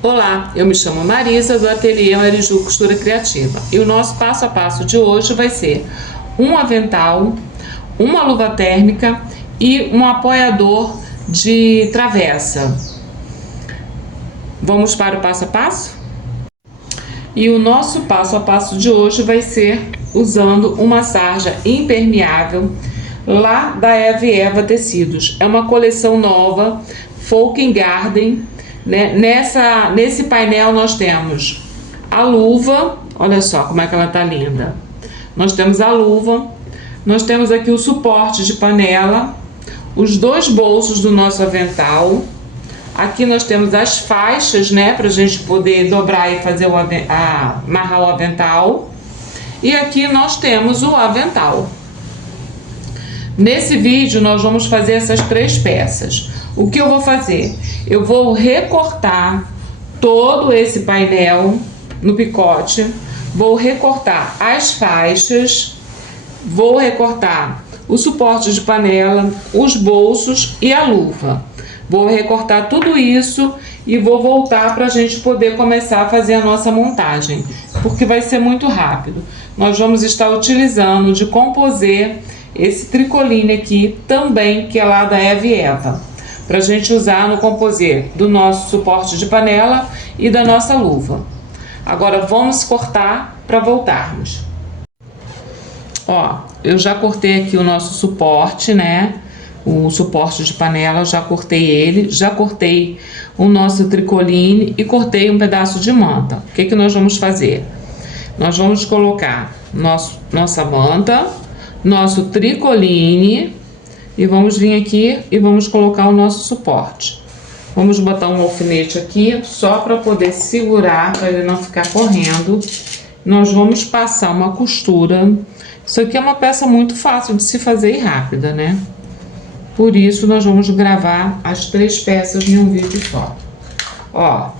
Olá, eu me chamo Marisa do Ateliê Mariju Costura Criativa e o nosso passo a passo de hoje vai ser um avental, uma luva térmica e um apoiador de travessa. Vamos para o passo a passo? E o nosso passo a passo de hoje vai ser usando uma sarja impermeável lá da Eva Tecidos. É uma coleção nova, Folk Garden. Nesse painel nós temos a luva, olha só como é que ela tá linda. Nós temos a luva, nós temos aqui o suporte de panela, os dois bolsos do nosso avental. Aqui nós temos as faixas, pra gente poder dobrar e fazer amarrar o avental. E aqui nós temos o avental. Nesse vídeo nós vamos fazer essas três peças. O que eu vou fazer? Eu vou recortar todo esse painel no picote, vou recortar as faixas, vou recortar o suporte de panela, os bolsos e a luva. Vou recortar tudo isso e vou voltar para a gente poder começar a fazer a nossa montagem, porque vai ser muito rápido. Nós vamos estar utilizando de composê esse tricoline aqui também, que é lá da Eva, para a gente usar no composê do nosso suporte de panela e da nossa luva. Agora vamos cortar para voltarmos. Ó, eu já cortei aqui o nosso suporte, o suporte de panela, eu já cortei ele, já cortei o nosso tricoline e cortei um pedaço de manta. O que que nós vamos fazer? Nós vamos colocar nossa manta, nosso tricoline e vamos vir aqui e vamos colocar o nosso suporte. Vamos botar um alfinete aqui só para poder segurar, para ele não ficar correndo. Nós vamos passar uma costura. Isso aqui é uma peça muito fácil de se fazer e rápida, Por isso nós vamos gravar as três peças em um vídeo só. Ó,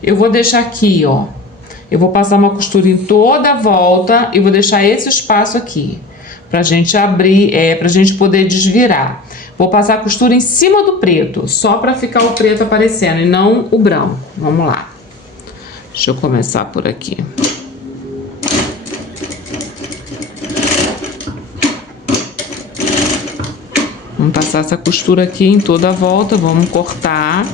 eu vou deixar aqui, ó. Eu vou passar uma costura em toda a volta e vou deixar esse espaço aqui pra gente abrir, pra gente poder desvirar. Vou passar a costura em cima do preto, só pra ficar o preto aparecendo e não o branco. Vamos lá. Deixa eu começar por aqui. Vamos passar essa costura aqui em toda a volta, vamos cortar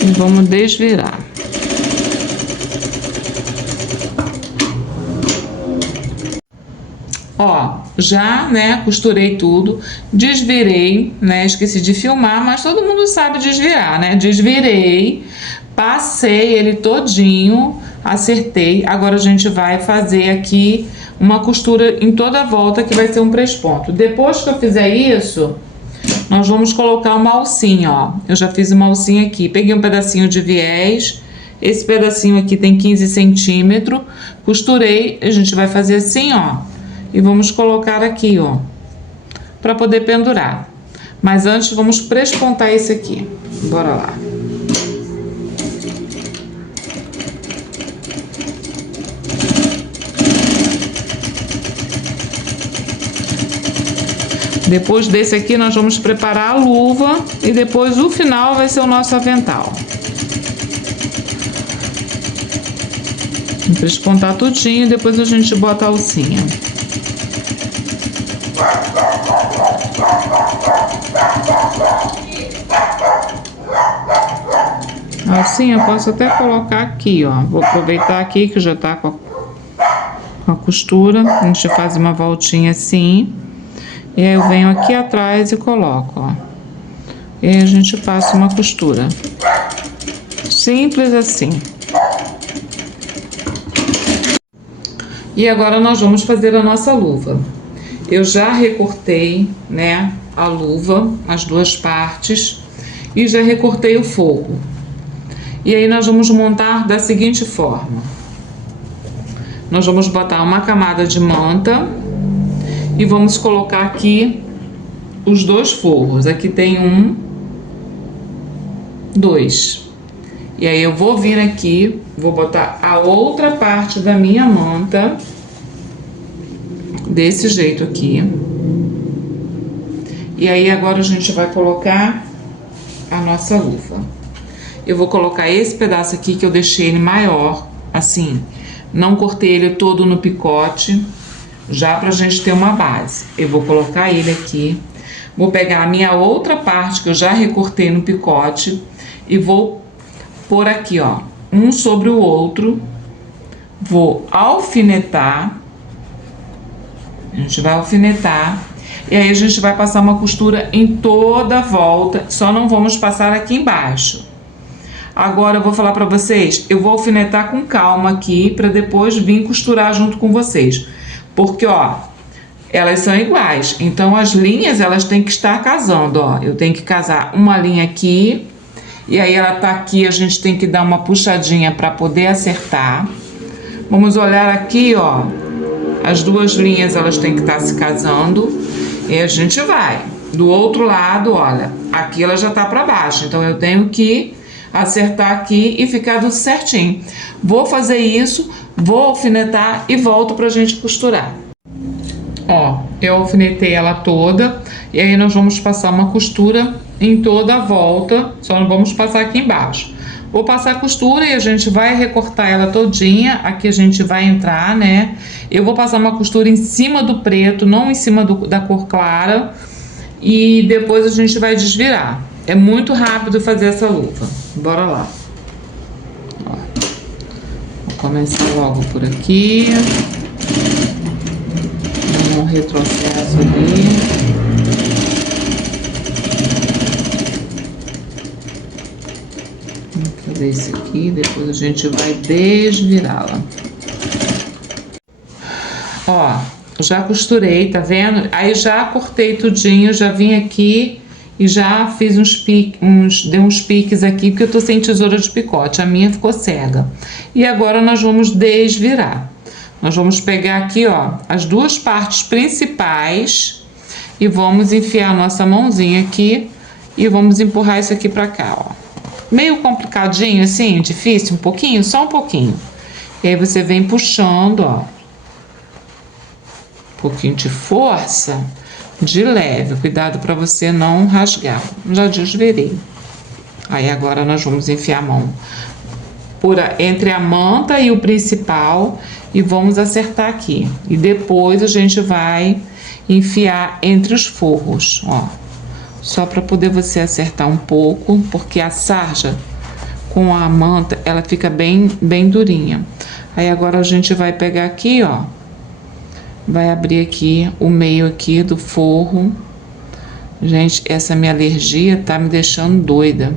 e vamos desvirar. Ó, já, costurei tudo, desvirei, esqueci de filmar, mas todo mundo sabe desvirar, Desvirei, passei ele todinho, acertei. Agora a gente vai fazer aqui uma costura em toda a volta, que vai ser um presponto. Depois que eu fizer isso, nós vamos colocar uma alcinha, ó. Eu já fiz uma alcinha aqui, peguei um pedacinho de viés, esse pedacinho aqui tem 15 centímetros, costurei, a gente vai fazer assim, ó. E vamos colocar aqui, ó, para poder pendurar. Mas antes vamos prespontar esse aqui. Bora lá. Depois desse aqui nós vamos preparar a luva e depois o final vai ser o nosso avental. Vamos prespontar tudinho e depois a gente bota a alcinha. A alcinha eu posso até colocar aqui, ó. Vou aproveitar aqui que já tá com a costura. A gente faz uma voltinha assim. E aí eu venho aqui atrás e coloco, ó. E aí a gente passa uma costura. Simples assim. E agora nós vamos fazer a nossa luva. Eu já recortei, a luva, as duas partes, e já recortei o forro. E aí nós vamos montar da seguinte forma. Nós vamos botar uma camada de manta e vamos colocar aqui os dois forros. Aqui tem um, dois. E aí eu vou vir aqui, vou botar a outra parte da minha manta desse jeito aqui. E aí agora a gente vai colocar a nossa luva. Eu vou colocar esse pedaço aqui que eu deixei ele maior, assim. Não cortei ele todo no picote, já pra gente ter uma base. Eu vou colocar ele aqui. Vou pegar a minha outra parte que eu já recortei no picote e vou pôr aqui, ó, um sobre o outro. Vou alfinetar. A gente vai alfinetar. E aí a gente vai passar uma costura em toda a volta, só não vamos passar aqui embaixo. Agora eu vou falar pra vocês, eu vou alfinetar com calma aqui pra depois vir costurar junto com vocês. Porque, ó, elas são iguais, então as linhas elas têm que estar casando, ó. Eu tenho que casar uma linha aqui, e aí ela tá aqui, a gente tem que dar uma puxadinha pra poder acertar. Vamos olhar aqui, ó, as duas linhas elas têm que estar se casando, e a gente vai. Do outro lado, olha, aqui ela já tá pra baixo, então eu tenho que acertar aqui e ficar tudo certinho. Vou fazer isso, vou alfinetar e volto pra gente costurar. Ó, eu alfinetei ela toda e aí nós vamos passar uma costura em toda a volta, só não vamos passar aqui embaixo. Vou passar a costura e a gente vai recortar ela todinha, aqui a gente vai entrar, né? Eu vou passar uma costura em cima do preto, não em cima da cor clara, e depois a gente vai desvirar. É muito rápido fazer essa luva. Bora lá. Ó, vou começar logo por aqui. Um retrocesso ali. Vou fazer esse aqui, depois a gente vai desvirá-la. Ó, já costurei, tá vendo? Aí já cortei tudinho, já vim aqui e já fiz dei uns piques aqui, porque eu tô sem tesoura de picote, a minha ficou cega. E agora nós vamos desvirar. Nós vamos pegar aqui, ó, as duas partes principais e vamos enfiar a nossa mãozinha aqui e vamos empurrar isso aqui pra cá, ó. Meio complicadinho assim, difícil, um pouquinho, só um pouquinho. E aí você vem puxando, ó. Um pouquinho de força, de leve, cuidado para você não rasgar. Já desvirei. Aí agora nós vamos enfiar a mão entre a manta e o principal e vamos acertar aqui. E depois a gente vai enfiar entre os forros, ó. Só para poder você acertar um pouco, porque a sarja com a manta, ela fica bem durinha. Aí agora a gente vai pegar aqui, ó. Vai abrir aqui o meio aqui do forro. Gente, essa minha alergia tá me deixando doida.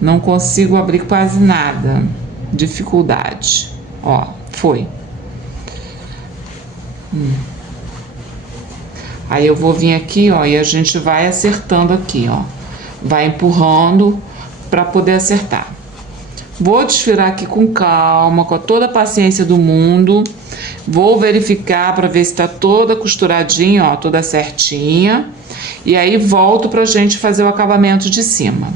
Não consigo abrir quase nada. Dificuldade. Ó, foi. Aí eu vou vir aqui, ó, e a gente vai acertando aqui, ó. Vai empurrando para poder acertar. Vou desfilar aqui com calma, com toda a paciência do mundo. Vou verificar para ver se tá toda costuradinha, ó, toda certinha. E aí volto pra gente fazer o acabamento de cima.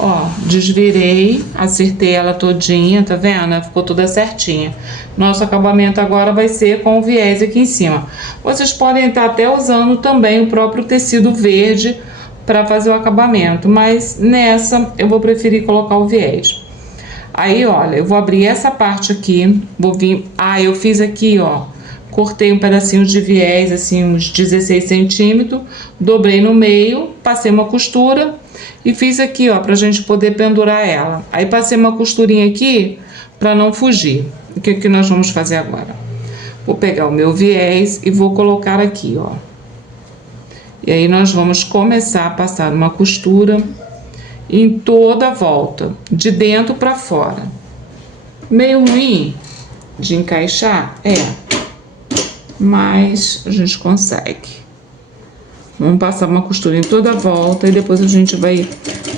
Ó, desvirei, acertei ela todinha, tá vendo? Ficou toda certinha. Nosso acabamento agora vai ser com o viés aqui em cima. Vocês podem estar até usando também o próprio tecido verde para fazer o acabamento, mas nessa eu vou preferir colocar o viés. Aí, olha, eu vou abrir essa parte aqui, vou vir... Ah, eu fiz aqui, ó, cortei um pedacinho de viés, assim, uns 16 centímetros, dobrei no meio, passei uma costura e fiz aqui, ó, pra gente poder pendurar ela. Aí passei uma costurinha aqui pra não fugir. O que que nós vamos fazer agora? Vou pegar o meu viés e vou colocar aqui, ó. E aí nós vamos começar a passar uma costura em toda a volta, de dentro pra fora. Meio ruim de encaixar? É. Mas a gente consegue. Vamos passar uma costura em toda a volta e depois a gente vai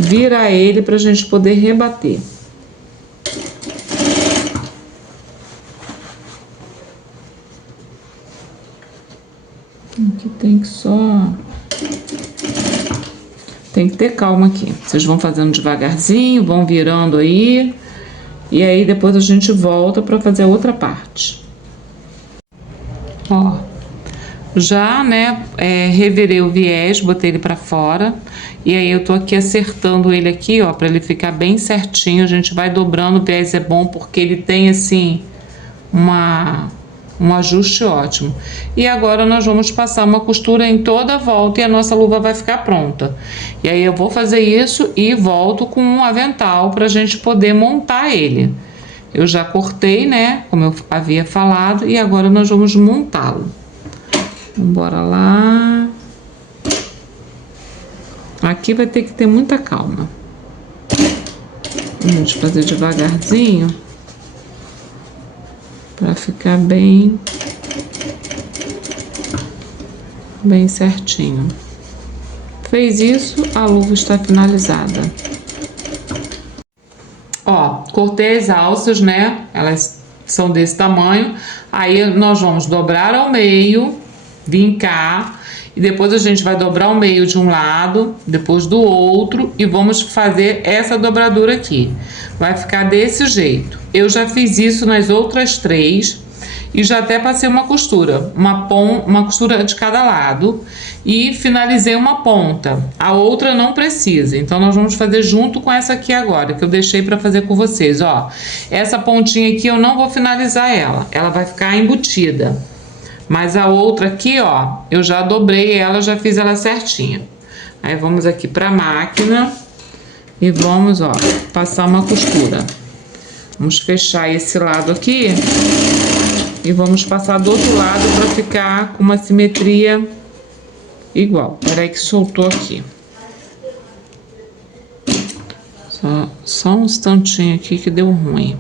virar ele pra gente poder rebater. Aqui tem que só... Tem que ter calma aqui. Vocês vão fazendo devagarzinho, vão virando aí. E aí depois a gente volta pra fazer a outra parte. Ó, Já, né, revirei o viés, botei ele pra fora. E aí eu tô aqui acertando ele aqui, ó, pra ele ficar bem certinho. A gente vai dobrando, o viés é bom porque ele tem, assim, um ajuste ótimo. E agora nós vamos passar uma costura em toda a volta e a nossa luva vai ficar pronta. E aí eu vou fazer isso e volto com um avental pra gente poder montar ele. Eu já cortei, né, como eu havia falado, e agora nós vamos montá-lo. Bora lá. Aqui vai ter que ter muita calma. Vamos fazer devagarzinho para ficar bem certinho. Fez isso, a luva está finalizada. Ó, cortei as alças, né? Elas são desse tamanho. Aí nós vamos dobrar ao meio, vincar, e depois a gente vai dobrar o meio de um lado, depois do outro, e vamos fazer essa dobradura aqui. Vai ficar desse jeito. Eu já fiz isso nas outras três e já até passei uma costura, uma costura de cada lado e finalizei uma ponta. A outra não precisa, então nós vamos fazer junto com essa aqui agora, que eu deixei para fazer com vocês, ó. Essa pontinha aqui eu não vou finalizar ela vai ficar embutida. Mas a outra aqui, ó, eu já dobrei ela, já fiz ela certinha. Aí vamos aqui pra máquina e vamos, ó, passar uma costura. Vamos fechar esse lado aqui e vamos passar do outro lado pra ficar com uma simetria igual. Peraí que soltou aqui. Só um instantinho aqui que deu ruim.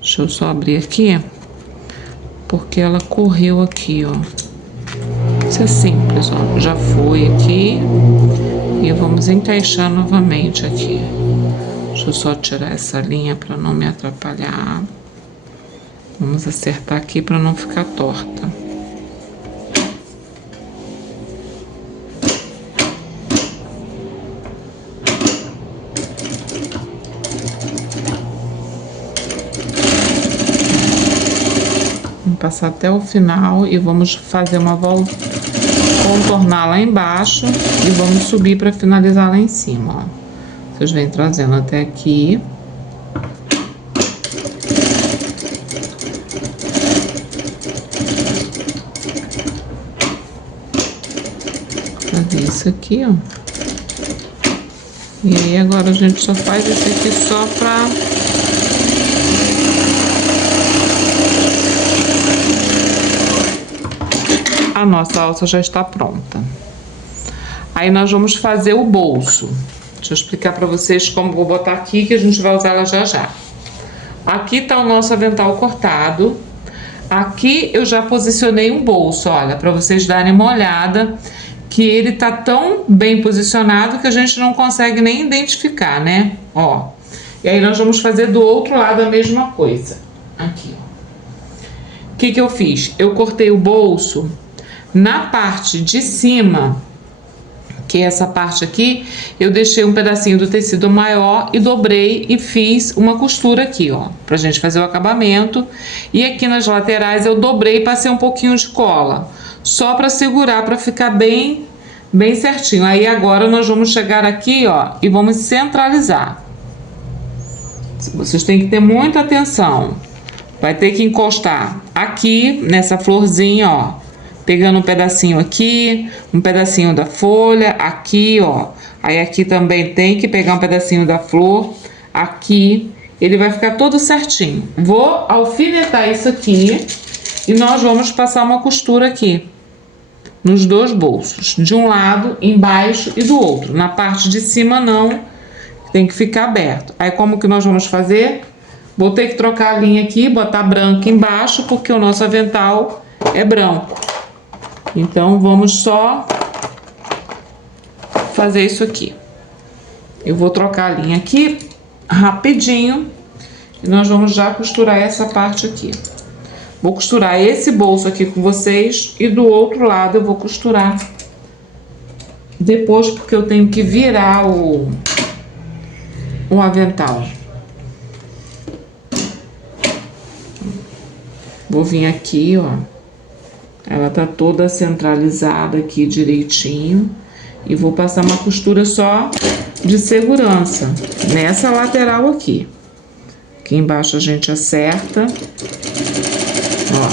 Deixa eu só abrir aqui, porque ela correu aqui, ó. Isso é simples, ó. Já foi aqui e vamos encaixar novamente aqui. Deixa eu só tirar essa linha para não me atrapalhar. Vamos acertar aqui para não ficar torta. Passar até o final e vamos fazer uma volta, contornar lá embaixo e vamos subir para finalizar lá em cima, ó. Vocês vêm trazendo até aqui. Fazer isso aqui, ó. E aí agora a gente só faz esse aqui só pra a nossa alça já está pronta. Aí nós vamos fazer o bolso. Deixa eu explicar para vocês como vou botar aqui, que a gente vai usar ela já já. Aqui tá o nosso avental cortado. Aqui eu já posicionei um bolso, olha, para vocês darem uma olhada, que ele tá tão bem posicionado que a gente não consegue nem identificar, né? Ó. E aí nós vamos fazer do outro lado a mesma coisa. Aqui, ó. O que eu fiz? Eu cortei o bolso na parte de cima, que é essa parte aqui, eu deixei um pedacinho do tecido maior e dobrei e fiz uma costura aqui, ó, pra gente fazer o acabamento. E aqui nas laterais eu dobrei e passei um pouquinho de cola, só pra segurar, pra ficar bem certinho. Aí agora nós vamos chegar aqui, ó, e vamos centralizar. Vocês têm que ter muita atenção. Vai ter que encostar aqui nessa florzinha, ó, pegando um pedacinho aqui, um pedacinho da folha, aqui, ó. Aí aqui também tem que pegar um pedacinho da flor, aqui. Ele vai ficar todo certinho. Vou alfinetar isso aqui e nós vamos passar uma costura aqui, nos dois bolsos. De um lado, embaixo e do outro. Na parte de cima não, tem que ficar aberto. Aí como que nós vamos fazer? Vou ter que trocar a linha aqui, botar branca embaixo, porque o nosso avental é branco. Então, vamos só fazer isso aqui. Eu vou trocar a linha aqui rapidinho e nós vamos já costurar essa parte aqui. Vou costurar esse bolso aqui com vocês e do outro lado eu vou costurar depois, porque eu tenho que virar o avental. Vou vir aqui, ó. Ela tá toda centralizada aqui direitinho. E vou passar uma costura só de segurança nessa lateral aqui. Aqui embaixo a gente acerta. Ó.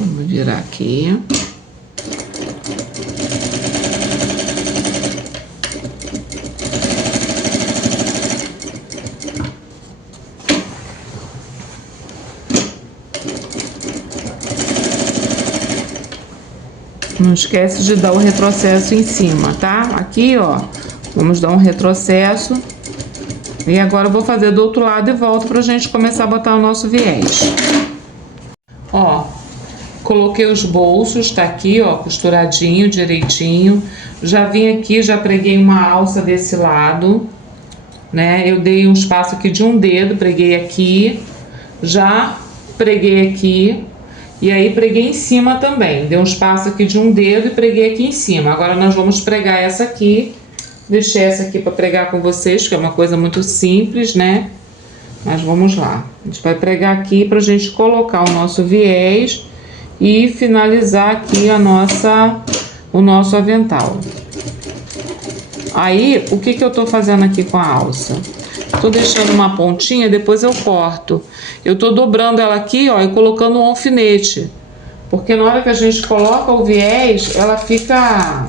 Vamos virar aqui. Não esquece de dar o retrocesso em cima, tá? Aqui, ó, vamos dar um retrocesso. E agora eu vou fazer do outro lado e volto pra gente começar a botar o nosso viés. Ó, coloquei os bolsos, tá aqui, ó, costuradinho, direitinho. Já vim aqui, já preguei uma alça desse lado, né? Eu dei um espaço aqui de um dedo, preguei aqui, já preguei aqui. E aí preguei em cima também, dei um espaço aqui de um dedo e preguei aqui em cima. Agora nós vamos pregar essa aqui, deixei essa aqui para pregar com vocês, que é uma coisa muito simples, né? Mas vamos lá, a gente vai pregar aqui pra gente colocar o nosso viés e finalizar aqui o nosso avental. Aí, o que eu tô fazendo aqui com a alça? Tô deixando uma pontinha, depois eu corto. Eu tô dobrando ela aqui, ó, e colocando um alfinete. Porque na hora que a gente coloca o viés, ela fica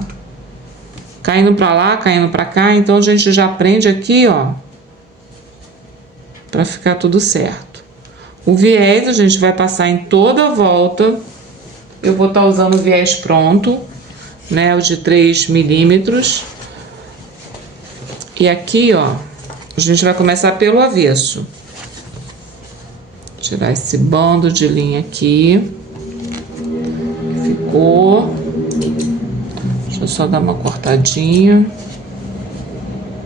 caindo pra lá, caindo pra cá. Então a gente já prende aqui, ó, pra ficar tudo certo. O viés a gente vai passar em toda a volta. Eu vou estar usando o viés pronto, né, o de 3 milímetros. E aqui, ó, a gente vai começar pelo avesso. Tirar esse bando de linha aqui. Ficou. Deixa eu só dar uma cortadinha.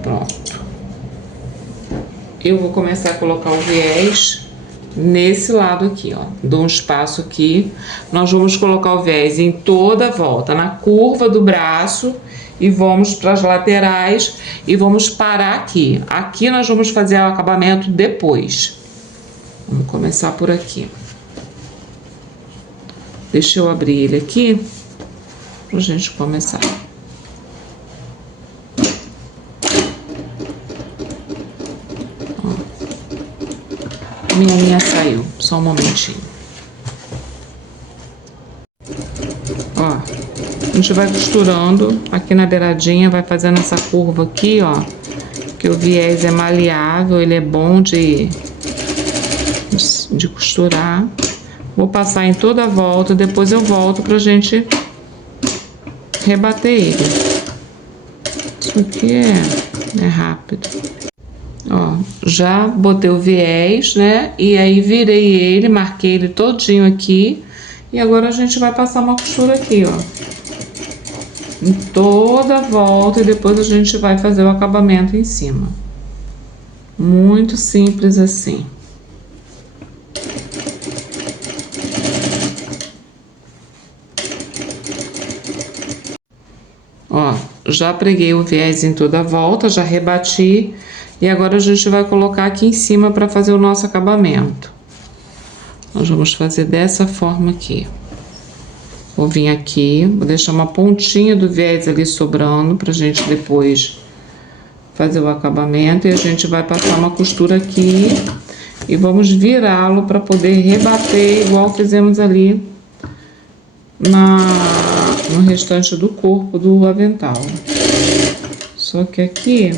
Pronto. Eu vou começar a colocar o viés nesse lado aqui, ó. Dou um espaço aqui. Nós vamos colocar o viés em toda a volta, na curva do braço. E vamos para as laterais e vamos parar aqui. Aqui nós vamos fazer o acabamento depois. Vamos começar por aqui. Deixa eu abrir ele aqui pra gente começar. Ó. Minha linha saiu, só um momentinho. Ó. A gente vai costurando aqui na beiradinha, vai fazendo essa curva aqui, ó. Que o viés é maleável, ele é bom de costurar. Vou passar em toda a volta, depois eu volto pra gente rebater ele. Isso aqui é rápido. Ó, já botei o viés, né? E aí virei ele, marquei ele todinho aqui. E agora a gente vai passar uma costura aqui, ó. Em toda a volta e depois a gente vai fazer o acabamento em cima. Muito simples assim. Ó, já preguei o viés em toda a volta, já rebati e agora a gente vai colocar aqui em cima para fazer o nosso acabamento. Nós vamos fazer dessa forma aqui. Vou vir aqui, vou deixar uma pontinha do viés ali sobrando pra gente depois fazer o acabamento. E a gente vai passar uma costura aqui e vamos virá-lo para poder rebater igual fizemos ali no restante do corpo do avental. Só que aqui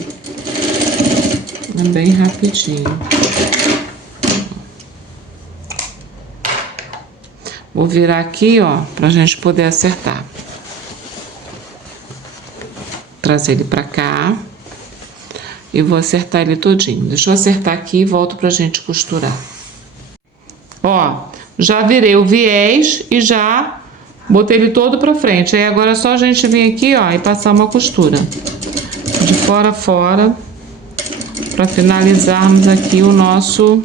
é bem rapidinho. Vou virar aqui, ó, pra gente poder acertar. Trazer ele pra cá. E vou acertar ele todinho. Deixa eu acertar aqui e volto pra gente costurar. Ó, já virei o viés e já botei ele todo pra frente. Aí agora é só a gente vir aqui, ó, e passar uma costura. De fora a fora. Pra finalizarmos aqui o nosso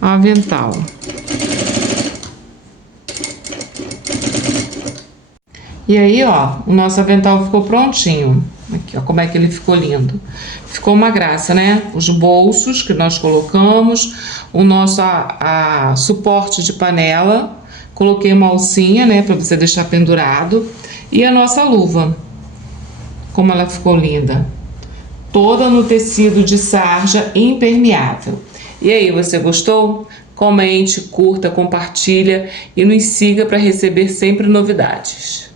avental. E aí, ó, o nosso avental ficou prontinho. Aqui, ó, como é que ele ficou lindo. Ficou uma graça, né? Os bolsos que nós colocamos, o nosso suporte de panela. Coloquei uma alcinha, né, para você deixar pendurado. E a nossa luva. Como ela ficou linda. Toda no tecido de sarja impermeável. E aí, você gostou? Comente, curta, compartilha e nos siga para receber sempre novidades.